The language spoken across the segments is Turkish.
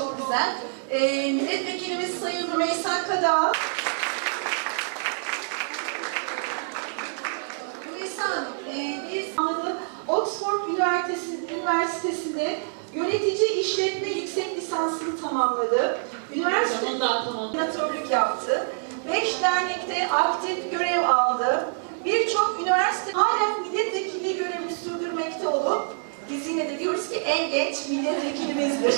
çok güzel. Ee, milletvekilimiz Sayın Rümeysa Kadağ. Rümeysa Hanım, e, biz Oxford Üniversitesi, Üniversitesi'nde yönetici işletme yüksek lisansını tamamladı. Üniversite koordinatörlük yaptı. Beş dernekte aktif görev aldı. Birçok üniversite halen milletvekilliği görevini sürdürmekte olup biz yine de diyoruz ki en genç milletvekilimizdir.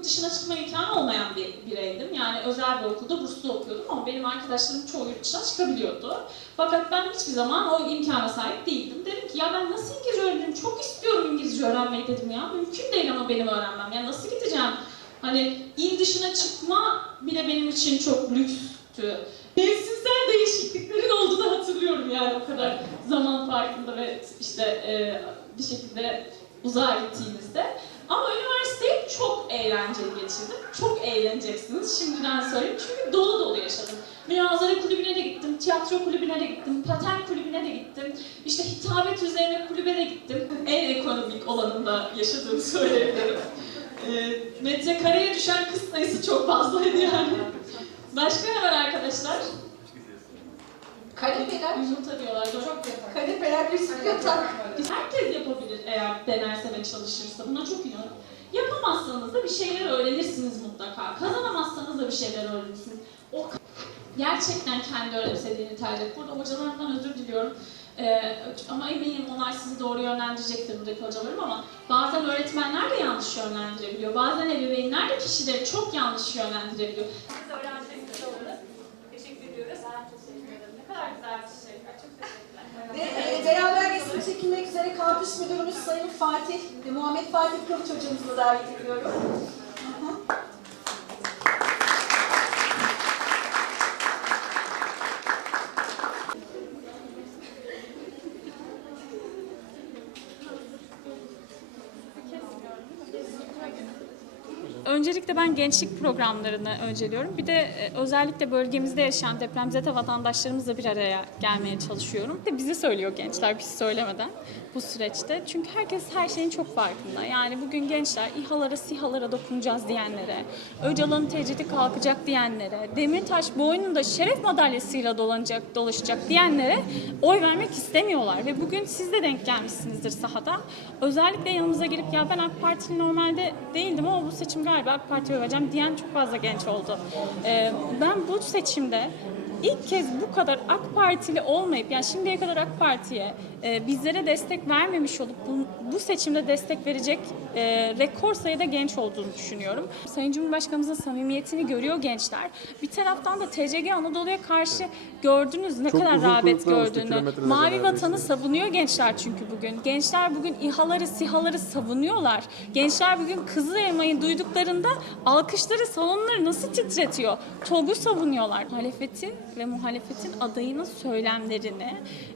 Yurt dışına çıkma imkanı olmayan bir bireydim. Yani özel bir okulda burslu okuyordum ama benim arkadaşlarım çoğu yurt dışına çıkabiliyordu. Fakat ben hiçbir zaman o imkana sahip değildim. Dedim ki ya ben nasıl İngilizce öğrenirim? Çok istiyorum İngilizce öğrenmeyi dedim ya. Mümkün değil ama benim öğrenmem. Ya nasıl gideceğim? Hani il dışına çıkma bile benim için çok lükstü. Mevsimsel değişikliklerin olduğunu hatırlıyorum yani o kadar zaman farkında ve işte e, bir şekilde uzağa gittiğimizde. Ama üniversiteyi çok eğlenceli geçirdim. Çok eğleneceksiniz şimdiden söyleyeyim. Çünkü dolu dolu yaşadım. Münazara kulübüne de gittim, tiyatro kulübüne de gittim, paten kulübüne de gittim. İşte hitabet üzerine kulübe de gittim. En ekonomik olanında yaşadığımı söyleyebilirim. E, metrekareye düşen kız sayısı çok fazlaydı yani. Başka ne var arkadaşlar? Yumurta diyorlar. Çok kalifeler bir yatak. Herkes yapabilir eğer denerse ve çalışırsa. Buna çok inanıyorum. Yapamazsanız da bir şeyler öğrenirsiniz mutlaka. Kazanamazsanız da bir şeyler öğrenirsiniz. O gerçekten kendi önemsediğini tercih et. Burada hocalarımdan özür diliyorum. Ee, ama eminim onlar sizi doğru yönlendirecektir buradaki hocalarım ama bazen öğretmenler de yanlış yönlendirebiliyor. Bazen ebeveynler de kişileri çok yanlış yönlendirebiliyor. Siz öğrencileriniz oldu. Teşekkür ediyoruz. Ben teşekkür ederim. Ne kadar güzel bir şey. Çok teşekkürler. Ve e, beraber resim çekilmek üzere kampüs müdürümüz Sayın Fatih, e, Muhammed Fatih Kılıç hocamızı da davet ediyorum. Öncelikle ben gençlik programlarını önceliyorum. Bir de e, özellikle bölgemizde yaşayan depremzede vatandaşlarımızla bir araya gelmeye çalışıyorum. De bizi söylüyor gençler biz söylemeden bu süreçte. Çünkü herkes her şeyin çok farkında. Yani bugün gençler İHA'lara, SİHA'lara dokunacağız diyenlere, Öcalan'ın tecridi kalkacak diyenlere, Demirtaş boynunda şeref madalyasıyla dolanacak, dolaşacak diyenlere oy vermek istemiyorlar. Ve bugün siz de denk gelmişsinizdir sahada. Özellikle yanımıza gelip ya ben AK Partili normalde değildim ama bu seçim galiba AK Parti'ye vereceğim diyen çok fazla genç oldu. Ee, ben bu seçimde ilk kez bu kadar AK Partili olmayıp, yani şimdiye kadar AK Parti'ye e, bizlere destek vermemiş olup bu, bu seçimde destek verecek e, rekor sayıda genç olduğunu düşünüyorum. Sayın Cumhurbaşkanımızın samimiyetini görüyor gençler. Bir taraftan da TCG Anadolu'ya karşı gördünüz ne Çok kadar rağbet gördüğünü. Mavi vatanı savunuyor gençler çünkü bugün. Gençler bugün İHA'ları, SİHA'ları savunuyorlar. Gençler bugün Kızıl Elma'yı duyduklarında alkışları, salonları nasıl titretiyor? TOG'u savunuyorlar. Muhalefetin ve muhalefetin adayının söylemlerini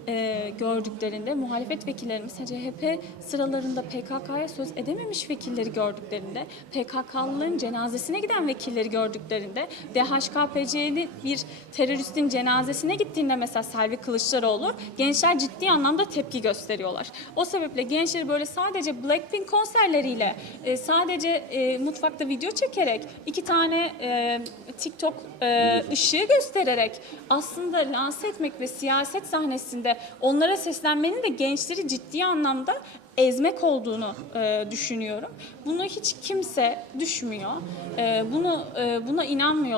e, gördüklerinde, muhalefet vekillerimiz CHP sıralarında PKK'ya söz edememiş vekilleri gördüklerinde, PKK'lıların cenazesine giden vekilleri gördüklerinde, DHKPC'li bir teröristin cenazesine gittiğinde mesela Selvi Kılıçdaroğlu, gençler ciddi anlamda tepki gösteriyorlar. O sebeple gençleri böyle sadece Blackpink konserleriyle, e, sadece e, mutfakta video çekerek, iki tane e, TikTok e, ışığı göstererek aslında lanse etmek ve siyaset sahnesinde onlara seslenmenin de gençleri ciddi anlamda ezmek olduğunu e, düşünüyorum. Bunu hiç kimse düşmüyor. E, bunu e, buna inanmıyorlar.